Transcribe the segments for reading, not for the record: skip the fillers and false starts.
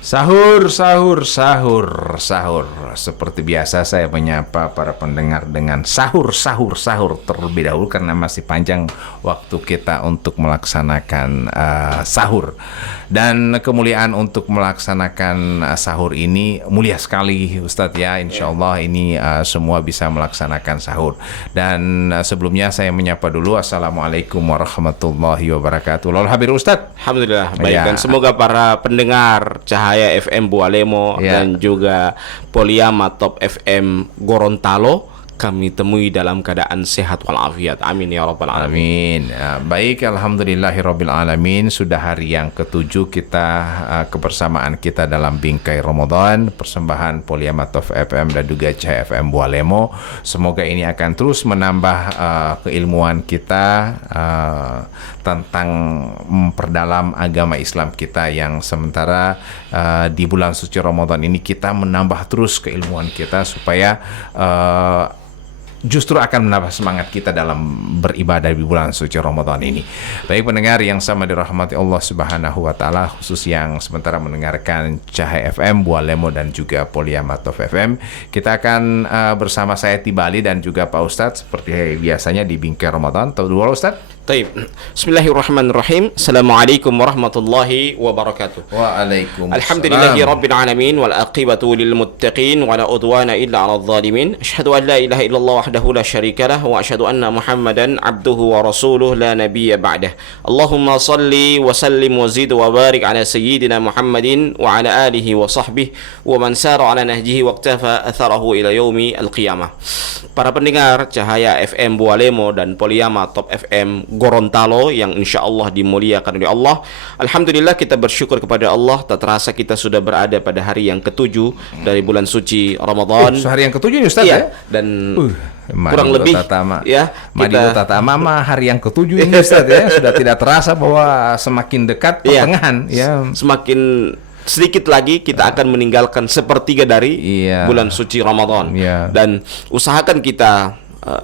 Sahur, sahur, sahur, sahur. Seperti biasa saya menyapa para pendengar dengan sahur, sahur, sahur terlebih dahulu karena masih panjang waktu kita untuk melaksanakan sahur. Dan kemuliaan untuk melaksanakan sahur ini mulia sekali Ustadz ya. Insya Allah ini semua bisa melaksanakan sahur. Dan sebelumnya saya menyapa dulu. Assalamualaikum warahmatullahi wabarakatuh. Lalu Habib Ustadz. Alhamdulillah baik Ya. dan semoga para pendengar Cahaya FM Bualemo dan juga Poliama Top FM Gorontalo kami temui dalam keadaan sehat walafiat. Amin ya rabbal alamin. Amin. Baik, alhamdulillahirabbil alamin. Sudah hari yang ketujuh kita kebersamaan kita dalam bingkai Ramadan, persembahan Poliamatov FM dan juga Cahaya FM Bualemo. Semoga ini akan terus menambah keilmuan kita tentang memperdalam agama Islam kita yang sementara di bulan suci Ramadan ini kita menambah terus keilmuan kita supaya justru akan menambah semangat kita dalam beribadah di bulan suci Ramadan ini. Baik pendengar yang sama dirahmati Allah Subhanahu wa taala, khusus yang sementara mendengarkan Cahaya FM Bualemo dan juga Poliamatov FM, kita akan bersama saya Tibali dan juga Pak Ustadz seperti biasanya di bingkai Ramadan. Tahu dulu Ustadz? Taib. Bismillahirrahmanirrahim. Assalamualaikum warahmatullahi wabarakatuh. Waalaikumsalam. Alhamdulillahi rabbil alamin wal aqibatu lil muttaqin wa la udwana illa 'alal zalimin. Asyhadu an la ilaha illallah wahdahu la syarika lah wa asyhadu anna Muhammadan 'abduhu wa rasuluhu la nabiyya ba'dah. Allahumma salli wa sallim wa zid wa barik ala sayyidina Muhammadin wa ala alihi wa sahbihi wa man sara ala nahjihi wa iktafa atharahu ila yaumi al-qiyamah. Para pendengar Cahaya FM Bualemo dan Poliama Top FM Gorontalo yang insya Allah dimuliakan oleh Allah. Alhamdulillah kita bersyukur kepada Allah. Tak terasa kita sudah berada pada hari yang ketujuh dari bulan suci Ramadan. Hari yang ketujuh Ustaz ya? ya? Dan kurang lebih ya Madilu Tatama mah hari yang ketujuh ini Ustaz ya. Sudah tidak terasa bahwa semakin dekat pertengahan ya. Semakin sedikit lagi kita akan meninggalkan sepertiga dari bulan suci Ramadan. Dan usahakan kita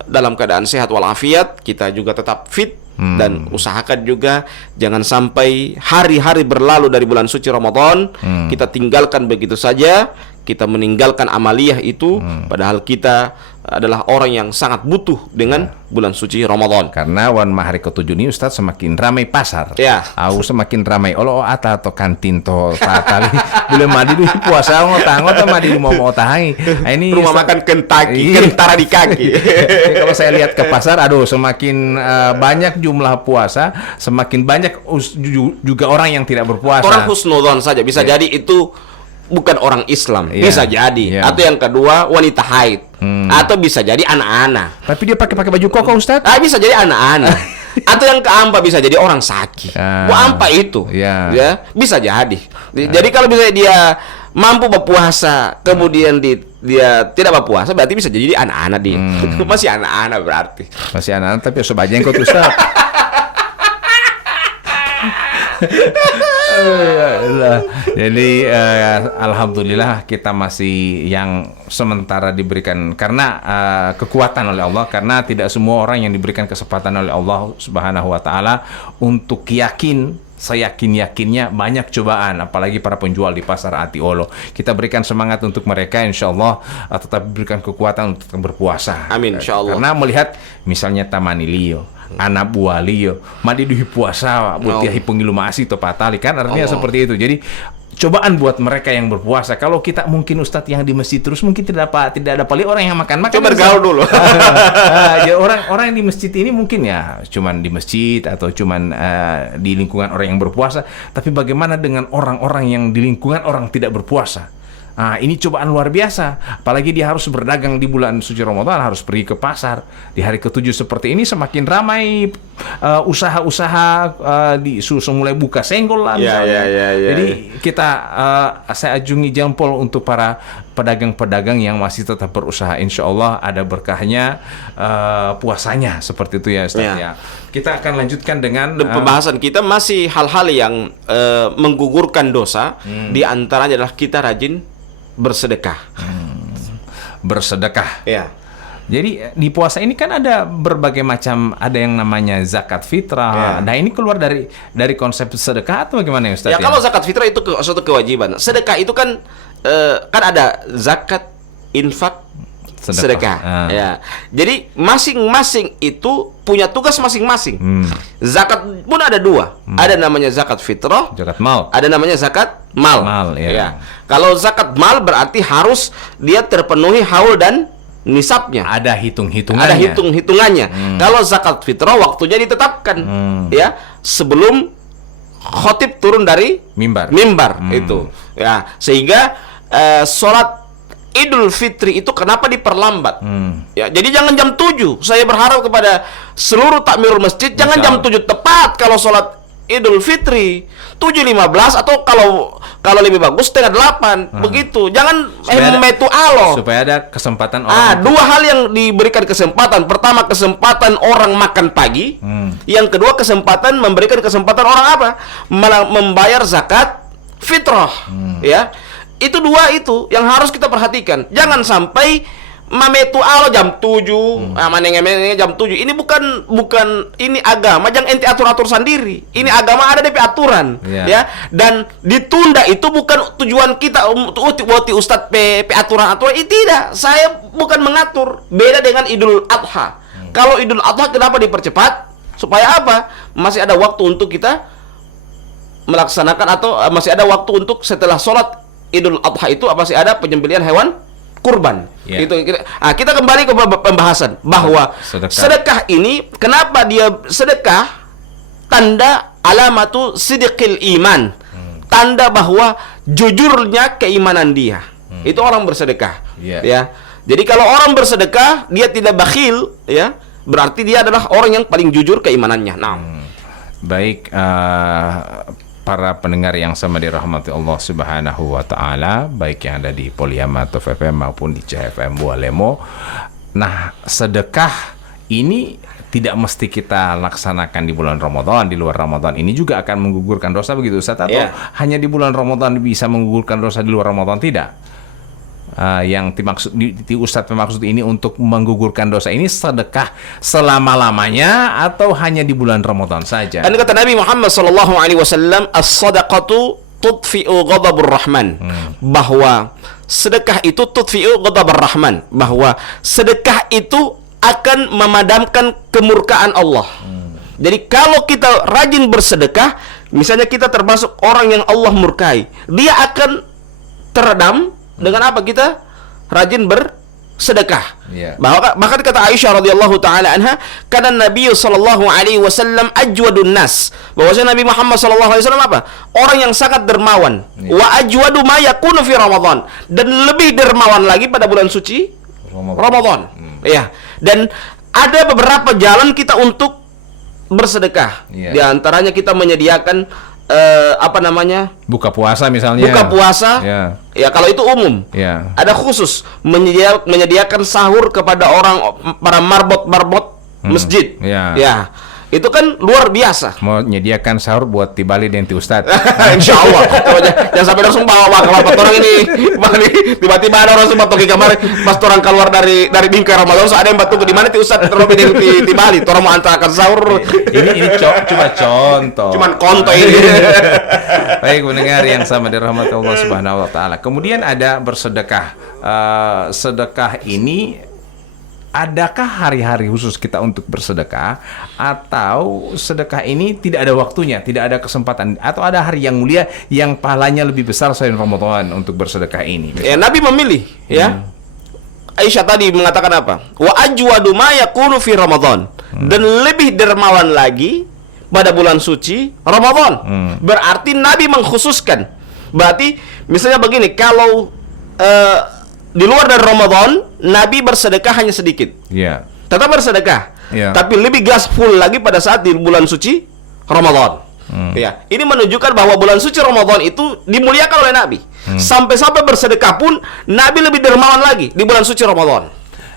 dalam keadaan sehat walafiat, kita juga tetap fit. Dan usahakan juga jangan sampai hari-hari berlalu dari bulan suci Ramadan kita tinggalkan begitu saja, kita meninggalkan amaliyah itu padahal kita adalah orang yang sangat butuh dengan bulan suci Ramadan. Karena hari ketujuh ini Ustaz semakin ramai pasar. Ya. Semakin ramai olo ata atau kantin to tali. Boleh madi di puasa ngotang madi di mau tahi. Ini rumah Ustaz, makan Kentucky, kentara di kaki. Kalau saya lihat ke pasar, semakin banyak jumlah puasa, semakin banyak juga orang yang tidak berpuasa. Orang husnudzon saja bisa jadi itu bukan orang Islam, bisa jadi. Atau yang kedua wanita haid, atau bisa jadi anak-anak. Tapi dia pakai baju koko Ustaz? Bisa jadi anak-anak. Atau yang keempat bisa jadi orang sakit. Apa itu? Ya, bisa jadi. Jadi kalau misalnya dia mampu berpuasa, kemudian dia tidak berpuasa, berarti bisa jadi anak-anak dia. Masih anak-anak berarti. Masih anak-anak tapi sebajeng kok Ustaz. Jadi alhamdulillah kita masih yang sementara diberikan karena kekuatan oleh Allah, karena tidak semua orang yang diberikan kesempatan oleh Allah Subhanahu wa taala untuk seyakin-yakinnya banyak cobaan, apalagi para penjual di pasar Atiolo. Kita berikan semangat untuk mereka, insya Allah tetap berikan kekuatan untuk berpuasa. Amin, insya Allah. Karena melihat misalnya Tamanilio, anak bualio, madi duhi puasa, buat dia hipungilumasi atau patali kan artinya seperti itu. Jadi cobaan buat mereka yang berpuasa. Kalau kita mungkin Ustadz yang di masjid terus mungkin tidak ada paling orang yang makan. Coba bergaul dulu. Ya, orang yang di masjid ini mungkin ya cuman di masjid atau cuman di lingkungan orang yang berpuasa. Tapi bagaimana dengan orang-orang yang di lingkungan orang tidak berpuasa? Ini cobaan luar biasa. Apalagi dia harus berdagang di bulan suci Ramadan, harus pergi ke pasar. Di hari ketujuh seperti ini semakin ramai usaha-usaha di mulai buka senggol lah misalnya. Jadi kita saya ajungi jempol untuk para pedagang-pedagang yang masih tetap berusaha. Insya Allah ada berkahnya puasanya seperti itu ya Ustaz ya. Kita akan lanjutkan dengan pembahasan kita masih hal-hal yang menggugurkan dosa. Di antaranya adalah kita rajin bersedekah. Bersedekah. Ya. Jadi di puasa ini kan ada berbagai macam, ada yang namanya zakat fitrah. Nah ini keluar dari konsep sedekah atau bagaimana ya Ustaz? Ya, kalau zakat fitrah itu suatu kewajiban. Sedekah itu kan kan ada zakat, infak, sedekah. Ya. Jadi masing-masing itu punya tugas masing-masing. Zakat pun ada dua. Ada namanya zakat fitrah, Zakat mal. ada namanya zakat mal. Ya. Kalau zakat mal berarti harus dia terpenuhi haul dan nisabnya. Ada hitung-hitungannya. Ada hitung-hitungannya. Kalau zakat fitrah waktunya ditetapkan, ya, sebelum khotib turun dari Mimbar. itu. Ya, sehingga sholat Idul Fitri itu kenapa diperlambat? Ya, jadi jangan jam 7. Saya berharap kepada seluruh takmirul masjid jangan jam 7 tepat kalau sholat Idul Fitri. 7.15 atau kalau lebih bagus setengah 8. Begitu. Jangan metu alo. Supaya ada kesempatan orang. Dua hal yang diberikan kesempatan. Pertama, kesempatan orang makan pagi. Yang kedua, kesempatan memberikan kesempatan orang apa? Membayar zakat fitrah. Ya. Itu dua itu yang harus kita perhatikan. Jangan sampai mametu alo jam 7, manenge jam 7. Ini bukan ini agama, jangan ente atur-atur sendiri. Ini agama ada DP aturan, ya. Dan ditunda itu bukan tujuan kita buat ustadz pe aturan-aturan. Tidak, saya bukan mengatur. Beda dengan Idul Adha. Kalau Idul Adha kenapa dipercepat? Supaya apa? Masih ada waktu untuk kita melaksanakan atau masih ada waktu untuk setelah sholat Idul Adha itu masih ada penyembelihan hewan kurban. Itu kita kembali ke pembahasan bahwa sedekah ini kenapa dia sedekah? Tanda alamatu sidqil iman. Tanda bahwa jujurnya keimanan dia. Itu orang bersedekah. Ya. Jadi kalau orang bersedekah dia tidak bakhil, ya, berarti dia adalah orang yang paling jujur keimanannya. Baik, para pendengar yang sama dirahmati Allah Subhanahu wa taala, baik yang ada di Poliamato FM maupun di CFM Bualemo. Nah, sedekah ini tidak mesti kita laksanakan di bulan Ramadan, di luar Ramadan ini juga akan menggugurkan dosa, begitu Ustaz? Atau hanya di bulan Ramadan bisa menggugurkan dosa, di luar Ramadan tidak? Yang dimaksud di Ustadz maksud ini untuk menggugurkan dosa ini sedekah selama-lamanya atau hanya di bulan Ramadan saja? Kan kata Nabi Muhammad SAW, as-sadaqatu tudfi'u ghadabur rahman. Bahwa sedekah itu tudfi'u ghadabur rahman, bahwa sedekah itu akan memadamkan kemurkaan Allah. Jadi kalau kita rajin bersedekah, misalnya kita termasuk orang yang Allah murkai, dia akan teredam dengan apa? Kita rajin bersedekah. Bahkan kata Aisyah radhiyallahu taala anha, karena Nabi sallallahu alaihi wasallam ajwadun nas. Bahwasanya Nabi Muhammad sallallahu alaihi wasallam apa? Orang yang sangat dermawan. Wa ajwadu ma yakunu fi Ramadan, dan lebih dermawan lagi pada bulan suci Ramadan. Ya. Dan ada beberapa jalan kita untuk bersedekah. Di antaranya kita menyediakan buka puasa misalnya. Buka puasa. Ya, kalau itu umum. Ada khusus menyediakan sahur kepada para marbot masjid. Ya. Itu kan luar biasa. Mau menyediakan sahur buat Tibali dan Ustadz. Insya Allah. Jangan sampai langsung bawa kalau orang ini tiba-tiba ada orang sempat pergi kamar pas orang keluar dari bingkai Ramadan, so ada yang batu di mana Ustadz terlebih dari Tibali. Orang mau antarkan sahur. Ini cuma contoh. Cuman konto ini. Baik mendengar yang sama dirahmati Allah Subhanahu wa taala. Kemudian ada bersedekah. Sedekah ini, adakah hari-hari khusus kita untuk bersedekah, atau sedekah ini tidak ada waktunya, tidak ada kesempatan, atau ada hari yang mulia yang pahalanya lebih besar selain Ramadan untuk bersedekah ini? Ya, Nabi memilih, ya. Aisyah tadi mengatakan apa? Wa ajwadu ma yakunu fi Ramadan. Dan lebih dermawan lagi pada bulan suci Ramadan. Berarti Nabi mengkhususkan. Berarti misalnya begini, kalau di luar dari Ramadan, Nabi bersedekah hanya sedikit. Tetap bersedekah. Tapi lebih gaspol lagi pada saat di bulan suci Ramadan. Ini menunjukkan bahwa bulan suci Ramadan itu dimuliakan oleh Nabi. Sampai-sampai bersedekah pun Nabi lebih dermawan lagi di bulan suci Ramadan.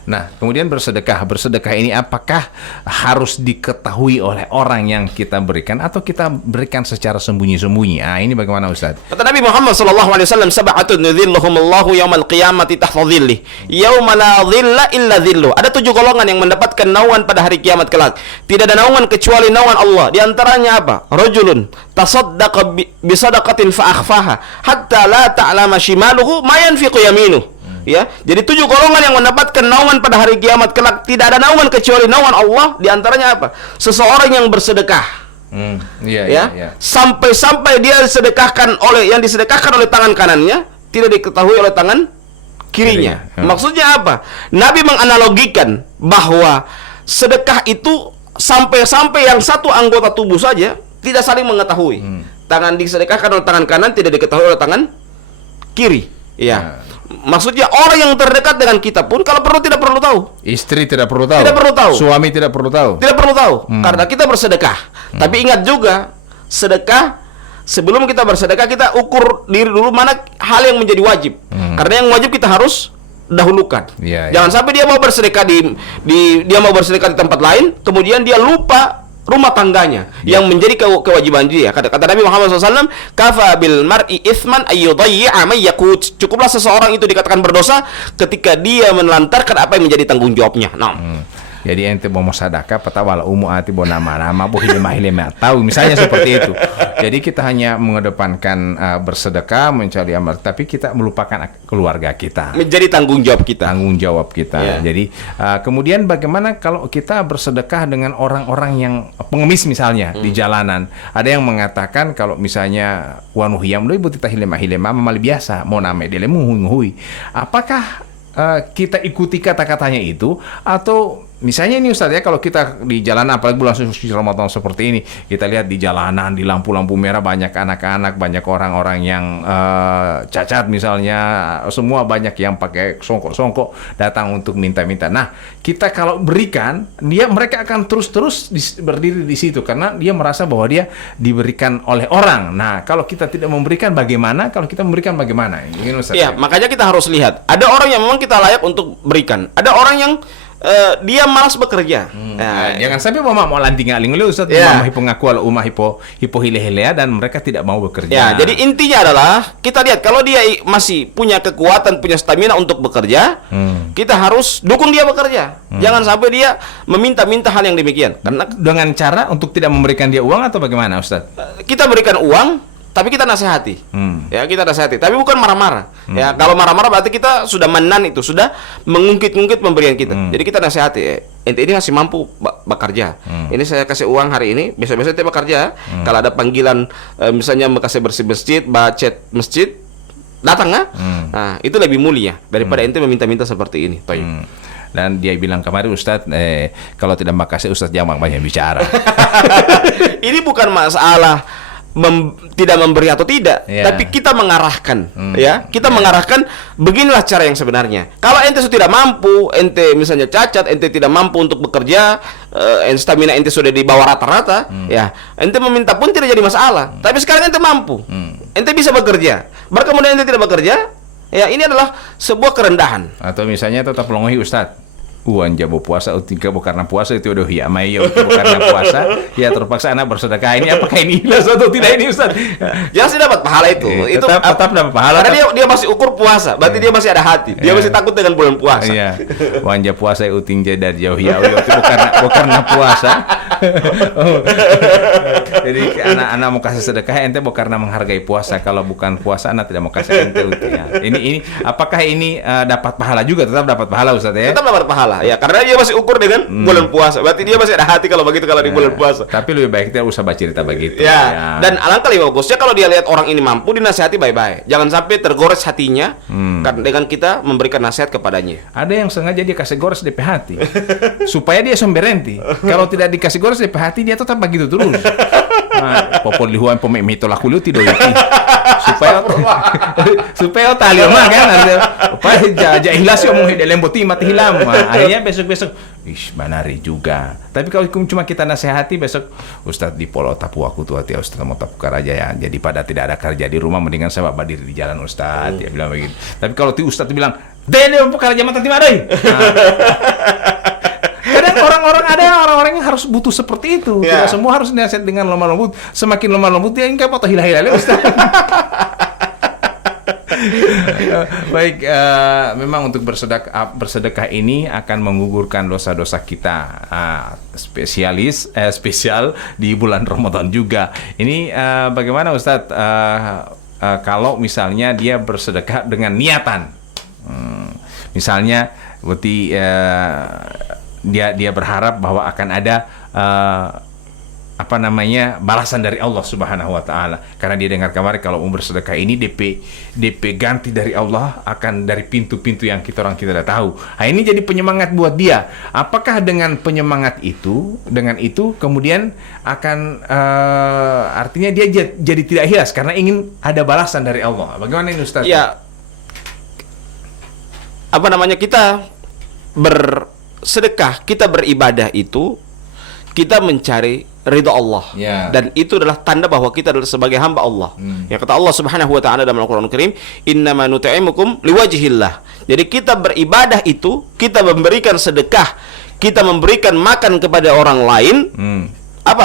Nah, kemudian bersedekah. Bersedekah ini apakah harus diketahui oleh orang yang kita berikan atau kita berikan secara sembunyi-sembunyi? Ah, ini bagaimana Ustaz? Kata Nabi Muhammad sallallahu alaihi wasallam, sab'atun yudhilluhumullahu yaumal qiyamati tahta dhillih, yauma la dhilla illa dhilluh. Ada 7 golongan yang mendapatkan naungan pada hari kiamat kelak. Tidak ada naungan kecuali naungan Allah. Di antaranya apa? Rajulun tasaddaqa bi sadaqatin fa akhfaha hatta la ta'lama shimaluhu ma yanfiqu yaminuh. Ya, jadi 7 golongan yang mendapatkan naungan pada hari kiamat kelak. Tidak ada naungan kecuali naungan Allah. Di antaranya apa? Seseorang yang bersedekah. Sampai-sampai dia disedekahkan yang disedekahkan oleh tangan kanannya tidak diketahui oleh tangan kirinya. Maksudnya apa? Nabi menganalogikan bahwa sedekah itu sampai-sampai yang satu anggota tubuh saja tidak saling mengetahui. Tangan disedekahkan oleh tangan kanan tidak diketahui oleh tangan kiri. Ya. Maksudnya orang yang terdekat dengan kita pun kalau perlu tidak perlu tahu. Istri tidak perlu tahu. Tidak perlu tahu. Suami tidak perlu tahu. Tidak perlu tahu karena kita bersedekah. Tapi ingat juga, sedekah sebelum kita bersedekah kita ukur diri dulu mana hal yang menjadi wajib. Karena yang wajib kita harus dahulukan. Jangan sampai dia mau bersedekah dia mau bersedekah di tempat lain, kemudian dia lupa rumah tangganya yang menjadi kewajiban dia. Kata Nabi Muhammad SAW, kafa bil mar'i ithman ayyudayyi'a may yakut. Cukuplah seseorang itu dikatakan berdosa ketika dia menelantarkan apa yang menjadi tanggung jawabnya. Jadi ente mau sedekah patawala ati bo nama-nama bo hilema tahu misalnya seperti itu. Jadi kita hanya mengedepankan bersedekah mencari amal, tapi kita melupakan keluarga kita. Menjadi tanggung jawab kita. Tanggung jawab kita. Jadi kemudian bagaimana kalau kita bersedekah dengan orang-orang yang pengemis misalnya di jalanan? Ada yang mengatakan kalau misalnya wanuhiyam lo ibu tita hilema mamali biasa mau name delemu hui. Apakah kita ikuti kata-katanya itu atau misalnya ini Ustaz ya, kalau kita di jalanan apalagi bulan suci Ramadan seperti ini, kita lihat di jalanan di lampu-lampu merah banyak anak-anak, banyak orang-orang yang cacat misalnya, semua banyak yang pakai songkok-songkok datang untuk minta-minta. Nah, kita kalau berikan, mereka akan terus-terus berdiri di situ karena dia merasa bahwa dia diberikan oleh orang. Nah, kalau kita tidak memberikan bagaimana? Kalau kita memberikan bagaimana? Ini Ustaz. Ya, makanya kita harus lihat. Ada orang yang memang kita layak untuk berikan. Ada orang yang dia malas bekerja. Jangan sampai mau lanting aling lu Ustaz, mau pengaku ala umah hipo hile-hilea dan mereka tidak mau bekerja. Ya, jadi intinya adalah kita lihat kalau dia masih punya kekuatan, punya stamina untuk bekerja, kita harus dukung dia bekerja. Jangan sampai dia meminta-minta hal yang demikian. Karena dengan cara untuk tidak memberikan dia uang atau bagaimana Ustaz? Kita berikan uang tapi kita nasihati. Ya, kita nasihati, tapi bukan marah-marah. Ya, kalau marah-marah berarti kita sudah menan itu, sudah mengungkit-ungkit pemberian kita. Jadi kita nasihati, ente ini masih mampu bekerja. Ini saya kasih uang hari ini, besok-besok ente bekerja. Kalau ada panggilan misalnya kasih bersih masjid, bacet masjid, datang Nah, itu lebih mulia daripada ente meminta-minta seperti ini. Dan dia bilang kemarin Ustadz, kalau tidak makasih Ustadz jangan banyak bicara. Ini bukan masalah tidak memberi atau tidak, tapi kita mengarahkan, kita mengarahkan beginilah cara yang sebenarnya. Kalau ente sudah tidak mampu, ente misalnya cacat, ente tidak mampu untuk bekerja, stamina ente sudah di bawah rata-rata, ente meminta pun tidak jadi masalah. Tapi sekarang ente mampu, ente bisa bekerja, kemudian ente tidak bekerja, ini adalah sebuah kerendahan. Atau misalnya tetap longohi Ustadz, uang jabo puasa utika karena puasa itu udah ya mayo karena puasa ya terpaksa anak bersedekah. Ini apakah ini ikhlas atau tidak ini Ustaz? Jelas dia dapat pahala itu. Itu tetap dapat pahala. Karena dia masih ukur puasa, berarti dia masih ada hati. Dia masih takut dengan bulan puasa. Iya. Wanja puasa uting jadar jauh ya itu bukan karena puasa. Jadi anak-anak mau kasih sedekah ente bukan karena menghargai puasa. Kalau bukan puasa anak tidak mau kasih ente uting. Ini apakah ini dapat pahala juga? Tetap dapat pahala Ustaz ya? Tetap dapat pahala. Ya, karena dia masih ukur dengan bulan puasa. Berarti dia masih ada hati kalau begitu kalau di bulan puasa. Tapi lebih baik tidak usah baca cerita begitu. Dan alangkah lebih bagusnya kalau dia lihat orang ini mampu dinasihati baik-baik. Jangan sampai tergores hatinya dengan kita memberikan nasihat kepadanya. Ada yang sengaja dia kasih gores DP hati supaya dia somberenti. Kalau tidak dikasih gores DP hati dia tetap begitu terus. Popol lihuan pemik tolak kuliah tidak iki. Supaya tali mah kan supaya ikhlas yo mung lemboti mati hilam. Akhirnya besok-besok banari juga. Tapi kalau cuma kita nasihati besok Ustadz di polo tapu aku tuh hati Ustadz mau tapu karaja ya. Jadi pada tidak ada kerja di rumah mendingan saya berdiri di jalan Ustadz. Dia bilang begitu. Tapi kalau Ustadz bilang Dene perkara jamaah tadi madai. Kadang orang-orang yang harus butuh seperti itu. Ya. Tidak semua harus nasihat dengan lemah lembut. Semakin lemah lembut dia enggak patah hilah-hilah Ustaz. Baik, memang untuk bersedekah ini akan menggugurkan dosa-dosa kita. Spesial di bulan Ramadan juga. Ini bagaimana Ustadz kalau misalnya dia bersedekah dengan niatan, misalnya berarti dia berharap bahwa akan ada balasan dari Allah Subhanahu wa taala. Karena dia dengar kemarin kalau mau bersedekah ini DP ganti dari Allah akan dari pintu-pintu yang orang kita tidak tahu. Nah, ini jadi penyemangat buat dia. Apakah dengan penyemangat itu, kemudian akan artinya dia jadi tidak hias karena ingin ada balasan dari Allah. Bagaimana ini Ustaz? Ya. Kita bersedekah, kita beribadah itu kita mencari ridha Allah, dan itu adalah tanda bahwa kita adalah sebagai hamba Allah. Yang kata Allah Subhanahu wa taala dalam Al-Qur'anul Karim, "Innama nut'imukum liwajhillah." Jadi kita beribadah itu, kita memberikan sedekah, kita memberikan makan kepada orang lain,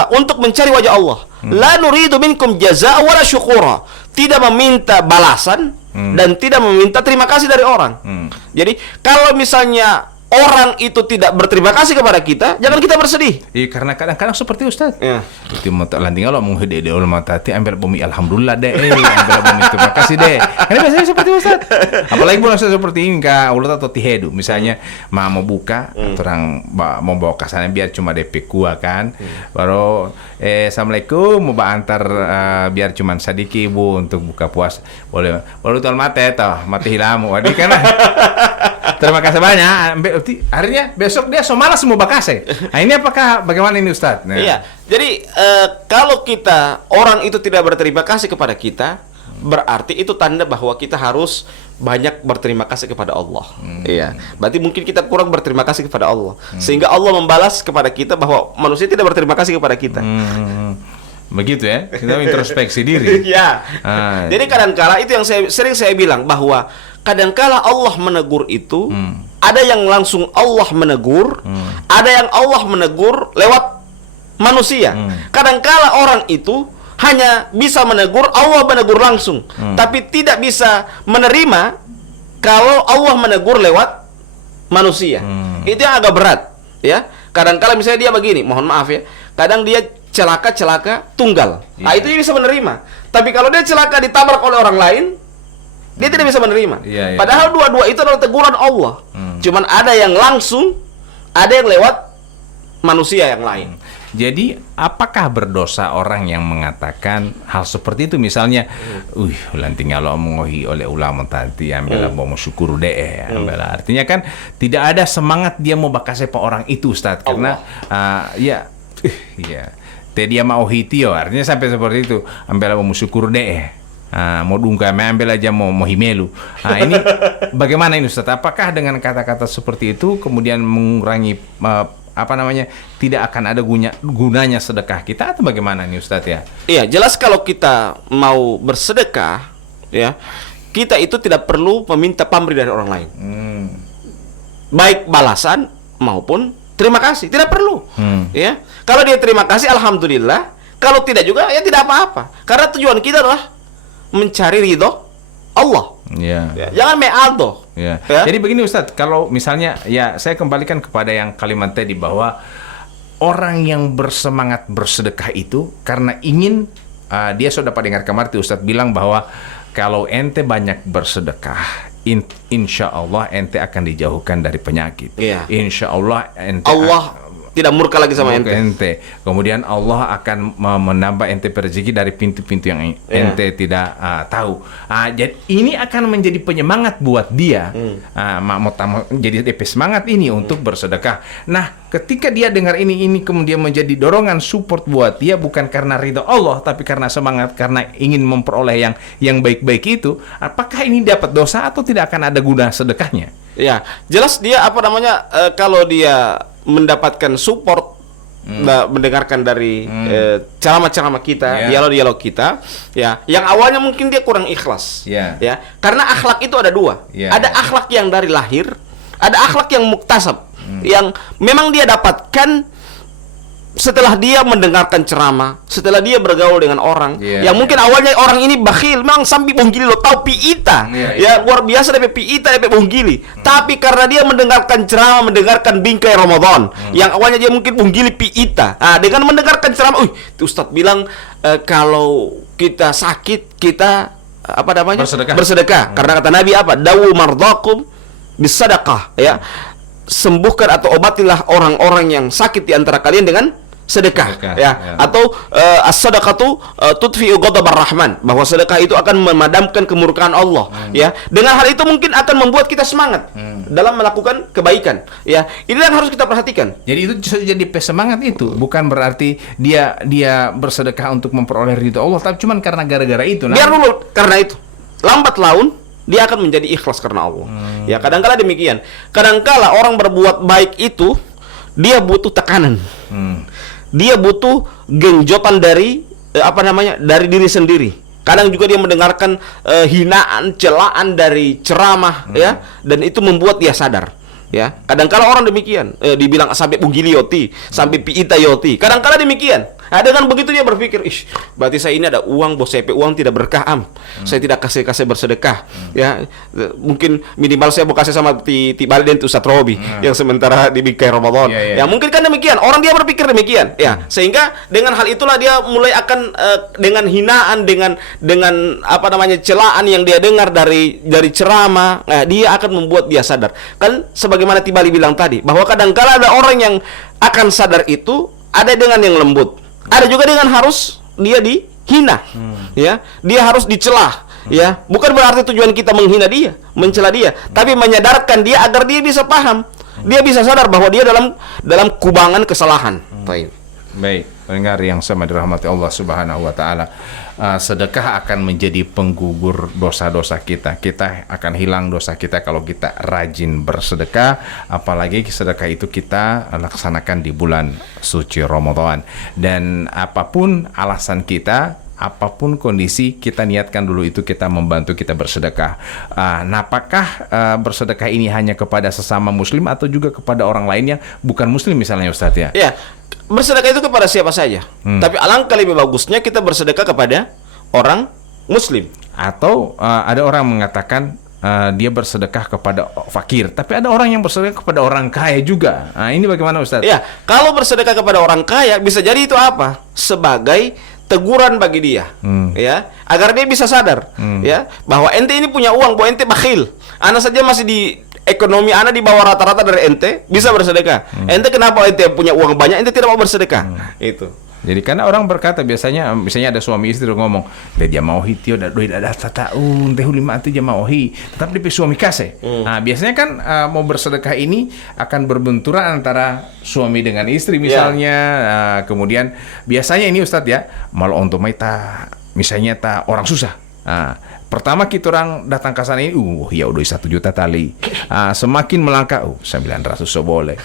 untuk mencari wajah Allah. La nuridu minkum jazaa'a wala syukura. Tidak meminta balasan dan tidak meminta terima kasih dari orang. Jadi kalau misalnya orang itu tidak berterima kasih kepada kita, jangan kita bersedih. Iya, karena kadang-kadang seperti Ustaz. Ya. Seperti mata lanting kalau mau hede ulama tadi ambil bumi alhamdulillah deh, ambil bumi terima kasih deh. Karena biasanya seperti Ustaz. Apalagi bulan seperti ini kak ulat atau tihedu, misalnya mau buka, orang mau bawa ke sana biar cuma DP kuah kan. Baru assalamualaikum mau antar biar cuma sedikit ibu untuk buka puasa. Boleh. Baru tahun mati hilamu. Wadi kan. Terima kasih banyak. Akhirnya besok dia malas mau bakase. Nah ini bagaimana ini Ustaz? Nah. Iya. Jadi kalau orang itu tidak berterima kasih kepada kita, berarti itu tanda bahwa kita harus banyak berterima kasih kepada Allah. Iya. Berarti mungkin kita kurang berterima kasih kepada Allah, sehingga Allah membalas kepada kita bahwa manusia tidak berterima kasih kepada kita. Begitu ya, kita introspeksi diri. Ya. Jadi kadang-kala itu yang sering saya bilang bahwa kadang-kala Allah menegur itu, ada yang langsung Allah menegur, ada yang Allah menegur lewat manusia. Kadang-kala orang itu hanya bisa menegur, Allah menegur langsung, tapi tidak bisa menerima kalau Allah menegur lewat manusia. Itu yang agak berat, ya. Kadang-kala misalnya dia begini, mohon maaf ya, kadang dia celaka tunggal. Nah, itu dia bisa menerima. Tapi kalau dia celaka ditabrak oleh orang lain, dia tidak bisa menerima. Padahal dua-dua itu adalah teguran Allah. Cuman ada yang langsung, ada yang lewat manusia yang lain. Jadi apakah berdosa orang yang mengatakan hal seperti itu? Misalnya, lanting kalau mengohi oleh ulama tadi ambil mau syukur deh, ambil. Artinya kan tidak ada semangat dia mau bakase pe orang itu Ustaz, karena dia mau hitio, artinya sampai seperti itu ambil mau syukur deh. Mau dungka, ambil aja mau himelu. Nah, ini bagaimana ini Ustaz? Apakah dengan kata-kata seperti itu kemudian mengurangi tidak akan ada gunanya sedekah kita atau bagaimana nih Ustaz ya? Iya, jelas kalau kita mau bersedekah, ya, kita itu tidak perlu meminta pamrih dari orang lain. Baik balasan maupun terima kasih, tidak perlu. Ya, kalau dia terima kasih, alhamdulillah. Kalau tidak juga, ya tidak apa-apa. Karena tujuan kita adalah mencari ridho Allah. Ya, jangan me'aldo. Ya. Jadi begini Ustadz, kalau misalnya saya kembalikan kepada yang kalimat tadi bahwa orang yang bersemangat bersedekah itu karena ingin dia sudah dapat dengar kemarin Ustadz bilang bahwa kalau ente banyak bersedekah, insya Allah ente akan dijauhkan dari penyakit. Insya Allah ente tidak murka lagi sama ente. Kemudian Allah akan menambah ente rezeki dari pintu-pintu yang ente tidak tahu. Jadi ini akan menjadi penyemangat buat dia. Jadi DP semangat ini untuk bersedekah. Nah, ketika dia dengar ini kemudian menjadi dorongan support buat dia bukan karena ridho Allah, tapi karena semangat, karena ingin memperoleh yang baik-baik itu. Apakah ini dapat dosa atau tidak akan ada guna sedekahnya? Ya, jelas dia kalau dia mendapatkan support mendengarkan dari ceramah-ceramah kita, dialog-dialog kita, ya, yang awalnya mungkin dia kurang ikhlas, ya, karena akhlak itu ada dua, ada akhlak yang dari lahir, ada akhlak yang muktasab, yang memang dia dapatkan setelah dia mendengarkan ceramah, setelah dia bergaul dengan orang, yang mungkin awalnya orang ini bakhil, memang sampai bonggili lo tahu piita, ya luar biasa dari piita dari bonggili, tapi karena dia mendengarkan ceramah, mendengarkan bingkai Ramadan, yang awalnya dia mungkin bonggili piita, dengan mendengarkan ceramah, Ustadz bilang kalau kita sakit kita apa namanya bersedekah, karena kata Nabi apa, dawu mardakum bisadaqah, ya, sembuhkan atau obatilah orang-orang yang sakit di antara kalian dengan sedekah, atau as-sadaqatu tudfi'u ghadabar rahman, bahwa sedekah itu akan memadamkan kemurkaan Allah, ya. Dengan hal itu mungkin akan membuat kita semangat dalam melakukan kebaikan, ya. Ini yang harus kita perhatikan. Jadi itu jadi semangat itu, bukan berarti dia bersedekah untuk memperoleh ridho Allah, tapi cuman karena gara-gara itu. Biar dulu karena itu, lambat laun dia akan menjadi ikhlas karena Allah. Ya, kadangkala demikian. Kadangkala orang berbuat baik itu dia butuh tekanan. Dia butuh genjotan dari dari diri sendiri. Kadang juga dia mendengarkan hinaan, celaan dari ceramah, ya, dan itu membuat dia sadar. Ya, kadangkala orang demikian, dibilang sampai bunggilioti, sampai piita yoti. Kadangkala demikian. Dengan begitu dia berpikir, berarti saya ini ada uang, bos CP uang tidak berkah saya tidak kasih bersedekah, ya, mungkin minimal saya mau kasih sama ti Bali dan Ustadz Robi yang sementara di bingkai Ramadan, ya mungkin kan demikian, orang dia berpikir demikian, ya, sehingga dengan hal itulah dia mulai akan dengan hinaan, dengan apa namanya celaan yang dia dengar dari ceramah, dia akan membuat dia sadar, kan sebagaimana Tibali bilang tadi, bahwa kadangkala ada orang yang akan sadar itu ada dengan yang lembut. Ada juga dengan harus dia dihina, ya, dia harus dicelah, ya. Bukan berarti tujuan kita menghina dia, mencela dia, tapi menyadarkan dia agar dia bisa paham, dia bisa sadar bahwa dia dalam kubangan kesalahan. Baik, pendengar yang sama dirahmati Allah Subhanahu wa taala. Sedekah akan menjadi penggugur dosa-dosa kita. Kita akan hilang dosa kita kalau kita rajin bersedekah, apalagi sedekah itu kita laksanakan di bulan suci Ramadan. Dan apapun alasan kita, apapun kondisi, kita niatkan dulu itu kita membantu, kita bersedekah. Apakah bersedekah ini hanya kepada sesama muslim atau juga kepada orang lainnya bukan muslim misalnya Ustadz, ya? Ya, bersedekah itu kepada siapa saja. Tapi alangkah lebih bagusnya kita bersedekah kepada orang muslim. Atau ada orang mengatakan dia bersedekah kepada fakir, tapi ada orang yang bersedekah kepada orang kaya juga. Ini bagaimana Ustadz? Ya, kalau bersedekah kepada orang kaya bisa jadi itu apa? Sebagai teguran bagi dia, ya, agar dia bisa sadar, ya, bahwa ente ini punya uang, bahwa ente bakhil. Ana saja masih di ekonomi ana di bawah rata-rata dari ente, bisa bersedekah. Ente kenapa ente punya uang banyak, ente tidak mau bersedekah? Itu. Jadi karena orang berkata misalnya ada suami istri ngomong, dia mau hitio dan duit ada tahun teh 5 itu dia mau hi, tetap dia suami kasih. Nah, biasanya kan mau bersedekah ini akan berbenturan antara suami dengan istri misalnya. Kemudian biasanya ini Ustadz, ya, malah untuk misalnya orang susah. Pertama kita orang datang ke sana ini, ya udah 1 juta tali. Semakin melangkah, 900 so boleh.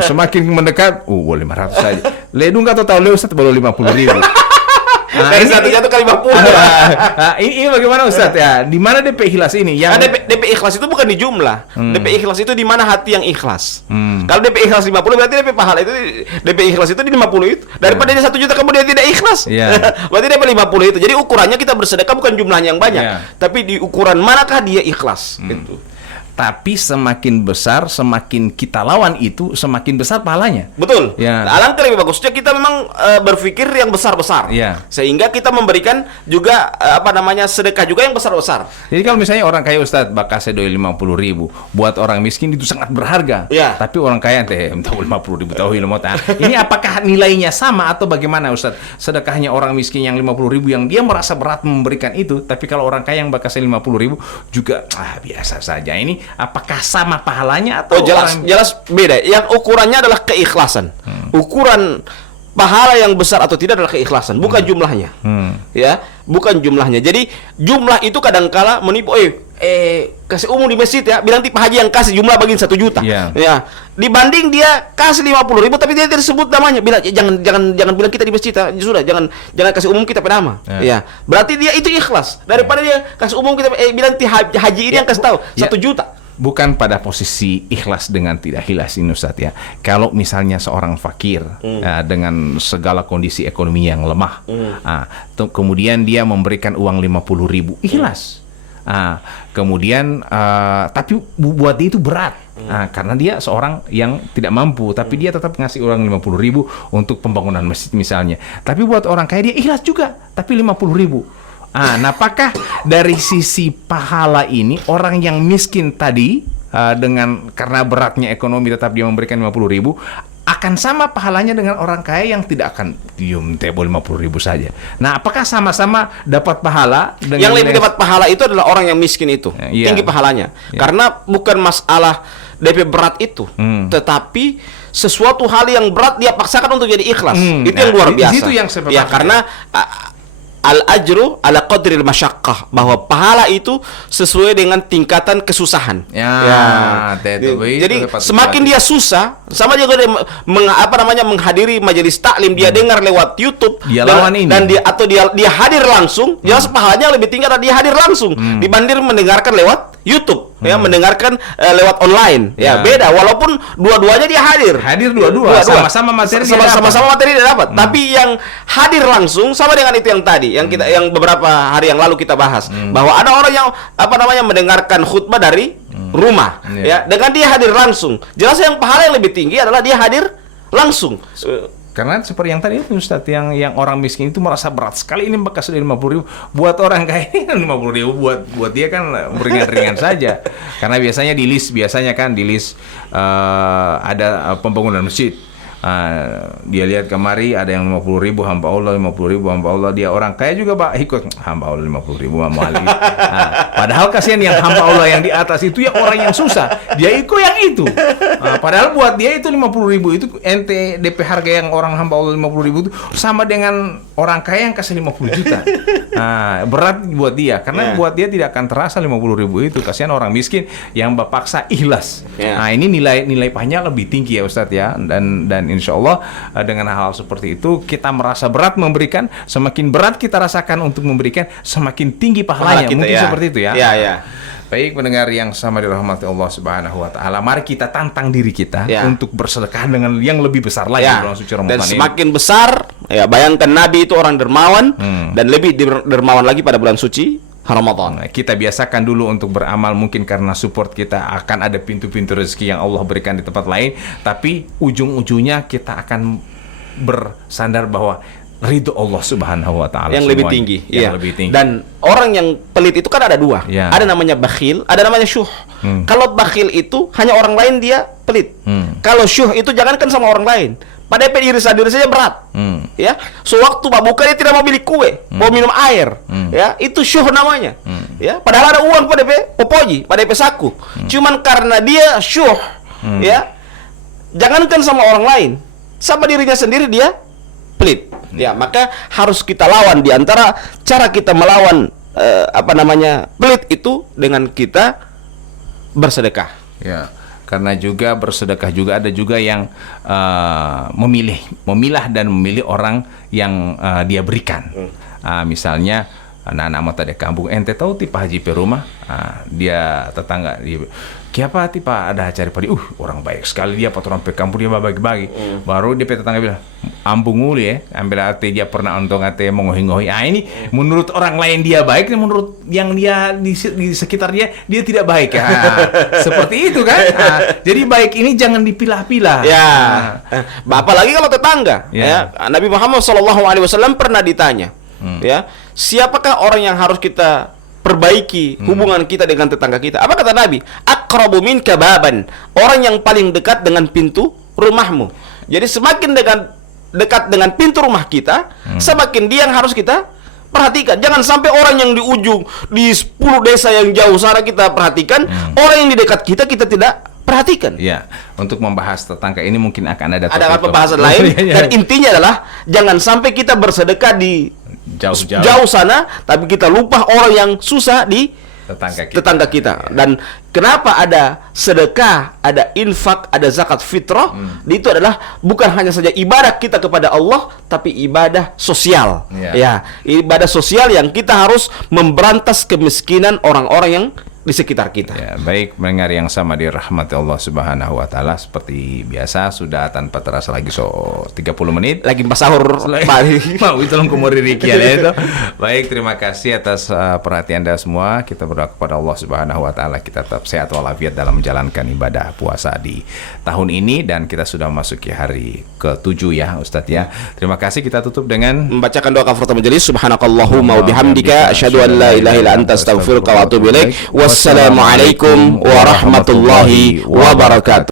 Semakin mendekat, boleh 500 saja. Ledung atau tahu le Ustaz baru 50.000. Dari 1 jatuh ke 50. Ini bagaimana Ustaz, ya? Di mana DP ikhlas ini? DP ikhlas itu bukan di jumlah. DP ikhlas itu di mana hati yang ikhlas. Kalau DP ikhlas 50 berarti DP pahala itu DP ikhlas itu di 50 itu. Daripada dia 1 juta kemudian tidak ikhlas. Berarti DP 50 itu. Jadi ukurannya kita bersedekah bukan jumlahnya yang banyak, tapi di ukuran manakah dia ikhlas. Gitu. Tapi semakin besar, semakin kita lawan itu, semakin besar pahalanya. Betul. Alangkah lebih bagusnya kita memang berpikir yang besar-besar. Sehingga kita memberikan juga sedekah juga yang besar-besar. Jadi kalau misalnya orang kaya Ustadz bakasnya doi 50.000, buat orang miskin itu sangat berharga. Tapi orang kaya tahu 50.000 tahu ilmu. Ini apakah nilainya sama atau bagaimana Ustadz? Sedekahnya orang miskin yang 50.000 yang dia merasa berat memberikan itu, tapi kalau orang kaya yang bakasnya 50.000 juga biasa saja. Ini apakah sama pahalanya atau jelas beda. Yang ukurannya adalah keikhlasan. Ukuran pahala yang besar atau tidak adalah keikhlasan, bukan jumlahnya. Ya, bukan jumlahnya. Jadi jumlah itu kadangkala menipu. kasih umum di masjid ya, bilang tipe haji yang kasih jumlah bagian 1 juta. Iya. Ya. Dibanding dia kasih 50.000 tapi dia tidak sebut namanya, bilang jangan bilang kita di masjid ya. Sudah, jangan kasih umum kita nama. Ya. Berarti dia itu ikhlas daripada dia kasih umum kita bilang haji ini yang kasih tahu 1 juta. Bukan pada posisi ikhlas dengan tidak ikhlas ini Ustaz ya. Kalau misalnya seorang fakir dengan segala kondisi ekonomi yang lemah, kemudian dia memberikan uang 50.000, ikhlas. Kemudian tapi buat dia itu berat. Karena dia seorang yang tidak mampu, tapi dia tetap ngasih uang 50.000 untuk pembangunan masjid misalnya. Tapi buat orang kaya dia ikhlas juga, tapi 50.000. Nah, apakah dari sisi pahala ini orang yang miskin tadi dengan karena beratnya ekonomi tetap dia memberikan 50.000 akan sama pahalanya dengan orang kaya yang tidak akan tebol 50.000 saja. Nah, apakah sama-sama dapat pahala? Yang lebih dapat pahala itu adalah orang yang miskin itu, tinggi pahalanya. Karena bukan masalah DP berat itu, tetapi sesuatu hal yang berat dia paksakan untuk jadi ikhlas. Itu yang luar biasa. Itu yang saya karena al-ajru ala qadril masyaqqah, bahwa pahala itu sesuai dengan tingkatan kesusahan. Jadi semakin dia susah, sama juga dia menghadiri majelis taklim, dia dengar lewat YouTube dan dia hadir langsung, jelas pahalanya lebih tinggi karena dia hadir langsung dibanding mendengarkan lewat YouTube, mendengarkan lewat online. Beda, walaupun dua-duanya dia hadir dua-dua sama-sama materi dia dapat. Tapi yang hadir langsung sama dengan itu yang tadi yang beberapa hari yang lalu kita bahas, bahwa ada orang yang mendengarkan khutbah dari rumah, dengan dia hadir langsung. Jelas yang pahala yang lebih tinggi adalah dia hadir langsung. Karena seperti yang tadi itu Ustaz, yang orang miskin itu merasa berat sekali ini bekas 50.000. Buat orang kaya ini 50.000 buat dia kan ringan-ringan saja. Karena biasanya di list ada pembangunan masjid. Dia lihat kemari ada yang 50.000 hamba Allah, 50.000 hamba Allah. Dia orang kaya juga Pak ikut hamba Allah 50.000 muali. Padahal kasihan yang hamba Allah yang di atas itu yang orang yang susah, dia ikut yang itu. Padahal buat dia itu 50.000 itu ente DP harga yang orang hamba Allah 50.000 itu sama dengan orang kaya yang kasih 50 juta. Berat buat dia karena buat dia tidak akan terasa 50.000 itu. Kasihan orang miskin yang paksa ikhlas. Ini nilai pahalanya lebih tinggi ya Ustadz ya, dan insya Allah dengan hal seperti itu kita merasa berat memberikan, semakin berat kita rasakan untuk memberikan, semakin tinggi pahalanya. Mungkin seperti itu ya. Baik pendengar yang sama dirahmati Allah Subhanahu wa taala, mari kita tantang diri kita untuk bersedekah dengan yang lebih besar lagi bulan suci Ramadan dan semakin besar, bayangkan Nabi itu orang dermawan dan lebih dermawan lagi pada bulan suci Ramadan. Kita biasakan dulu untuk beramal, mungkin karena support kita akan ada pintu-pintu rezeki yang Allah berikan di tempat lain, tapi ujung-ujungnya kita akan bersandar bahwa ridho Allah Subhanahu wa taala yang lebih tinggi. Lebih tinggi. Dan orang yang pelit itu kan ada dua. Ada namanya bakhil, ada namanya syuh. Kalau bakhil itu hanya orang lain dia pelit. Kalau syuh itu jangankan sama orang lain, pada diri saja berat. Sewaktu buka dia tidak mau beli kue, mau minum air. Itu syuh namanya. Padahal ada uang pada popoji, pada saku. Cuman karena dia syuh, jangankan sama orang lain, sama dirinya sendiri dia pelit. Maka harus kita lawan. Di antara cara kita melawan pelit itu dengan kita bersedekah. Karena juga bersedekah juga ada juga yang memilah dan memilih orang yang dia berikan. Misalnya anak-anak mata di kampung, ente tahu tipe haji perumah, dia tetangga dia siapa tipe ada cari padi, orang baik sekali dia, patron pe kampung dia bagi-bagi. Baru dia pe tetangga bilang ampun nguli ambil ate dia pernah ontong ate mengohi-ngohi. Ini menurut orang lain dia baik, menurut yang dia di sekitar dia tidak baik seperti itu kan. Jadi baik ini jangan dipilah-pilah. Apalagi kalau tetangga. Nabi Muhammad SAW pernah ditanya, siapakah orang yang harus kita perbaiki hubungan kita dengan tetangga kita? Apa kata Nabi? Aqrabu minka baban, orang yang paling dekat dengan pintu rumahmu. Jadi semakin dekat dengan pintu rumah kita, semakin dia yang harus kita perhatikan. Jangan sampai orang yang di ujung di 10 desa yang jauh sana kita perhatikan, orang yang di dekat kita tidak perhatikan. Untuk membahas tetangga ini mungkin akan ada pembahasan lain. Dan intinya adalah jangan sampai kita bersedekah di jauh sana, tapi kita lupa orang yang susah di tetangga kita. Dan kenapa ada sedekah, ada infak, ada zakat fitrah? Itu adalah bukan hanya saja ibadah kita kepada Allah, tapi ibadah sosial. Ya, ibadah sosial yang kita harus memberantas kemiskinan orang-orang yang di sekitar kita. Ya, baik mendengar yang sama dirahmati Allah Subhanahu wa taala, seperti biasa sudah tanpa terasa lagi 30 menit Lagi pas sahur. mau itu kumuri rikian itu. Baik, terima kasih atas perhatian Anda semua. Kita berdoa kepada Allah Subhanahu wa taala kita tetap sehat walafiat dalam menjalankan ibadah puasa di tahun ini, dan kita sudah memasuki hari ke-7 ya Ustadz ya. Terima kasih, kita tutup dengan membacakan doa kafaratul majelis. Subhanakallahumma wa bihamdika asyhadu an la ilaha illa anta astaghfiruka wa atubu ilaik. Wassalamualaikum warahmatullahi wabarakatuh.